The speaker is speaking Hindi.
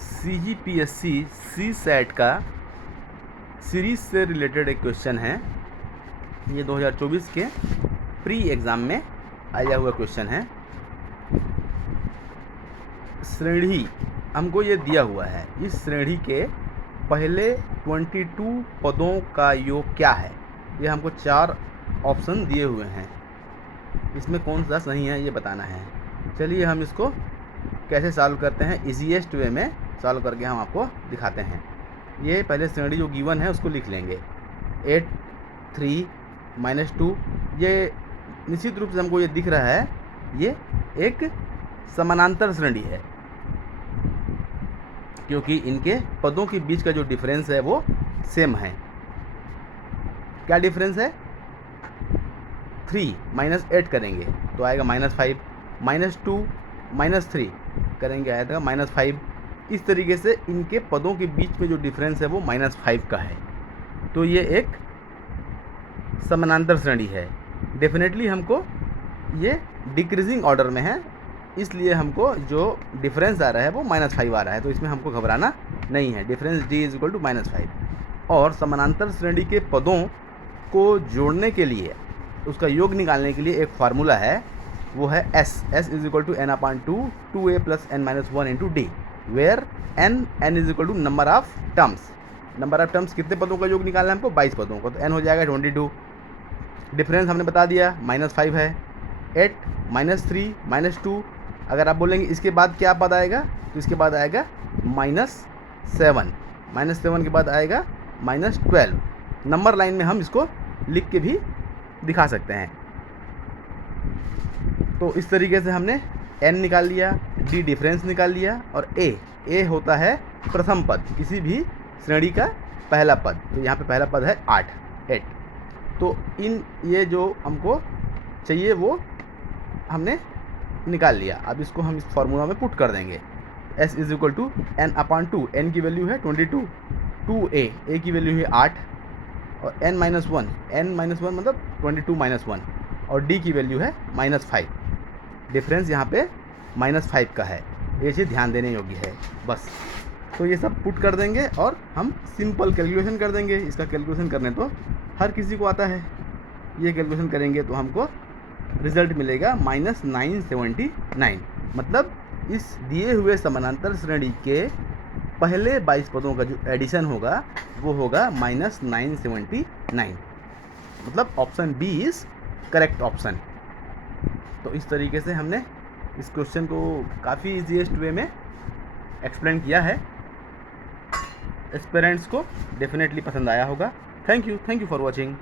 CGPSC सी सेट का सीरीज से रिलेटेड एक क्वेश्चन है। ये 2024 के प्री एग्ज़ाम में आया हुआ क्वेश्चन है। श्रेणी हमको ये दिया हुआ है, इस श्रेणी के पहले 22 पदों का योग क्या है। ये हमको 4 ऑप्शन दिए हुए हैं, इसमें कौन सा सही है ये बताना है। चलिए हम इसको कैसे सॉल्व करते हैं, इजीएस्ट वे में सॉल्व करके हम आपको दिखाते हैं। ये पहले श्रेणी जो गिवन है उसको लिख लेंगे। 8 3 -2, ये निश्चित रूप से हमको ये दिख रहा है, ये एक समानांतर श्रेणी है, क्योंकि इनके पदों के बीच का जो डिफरेंस है वो सेम है। क्या डिफरेंस है? 3 -8 करेंगे तो आएगा -5, -2 -3 करेंगे आएगा -5। इस तरीके से इनके पदों के बीच में जो डिफरेंस है वो -5 का है। तो ये एक समानांतर श्रेणी है। डेफिनेटली हमको ये डिक्रीजिंग ऑर्डर में है, इसलिए हमको जो डिफरेंस आ रहा है वो -5 आ रहा है, तो इसमें हमको घबराना नहीं है। Difference d = -5। और समानांतर श्रेणी के पदों को जोड़ने के लिए, उसका योग निकालने के लिए एक फार्मूला है, वो है s = n/2 2a + n-1 × d, where n = number of terms. Number of terms कितने पदों का योग निकालना है हमको? 22 पदों का, तो n हो जाएगा 22। डिफरेंस हमने बता दिया -5 है। 8 -3 -2, अगर आप बोलेंगे इसके बाद क्या पद आएगा, तो इसके बाद आएगा -7, -7 के बाद आएगा -12। नंबर लाइन में हम इसको लिख के भी दिखा सकते हैं। तो इस तरीके से हमने n निकाल लिया, d डिफरेंस निकाल लिया, और a होता है प्रथम पद, किसी भी श्रेणी का पहला पद। तो यहाँ पे पहला पद है 8। तो ये जो हमको चाहिए वो हमने निकाल लिया। अब इसको हम इस फार्मूला में पुट कर देंगे। s = n/2, n की वैल्यू है 22, 2a की वैल्यू है 8, और n-1 मतलब 22 - 1, और d की वैल्यू है -5। डिफरेंस यहाँ पे -5 का है, ये चीज़ ध्यान देने योग्य है बस। तो ये सब पुट कर देंगे और हम सिंपल कैलकुलेशन कर देंगे। इसका कैलकुलेशन करने तो हर किसी को आता है। ये कैलकुलेशन करेंगे तो हमको रिज़ल्ट मिलेगा -979। मतलब इस दिए हुए समानांतर श्रेणी के पहले 22 पदों का जो एडिशन होगा वो होगा -979। मतलब option B is correct option. तो इस तरीके से हमने इस क्वेश्चन को काफ़ी ईजीएस्ट वे में एक्सप्लेन किया है। एस्पिरेंट्स को डेफिनेटली पसंद आया होगा। Thank you for watching.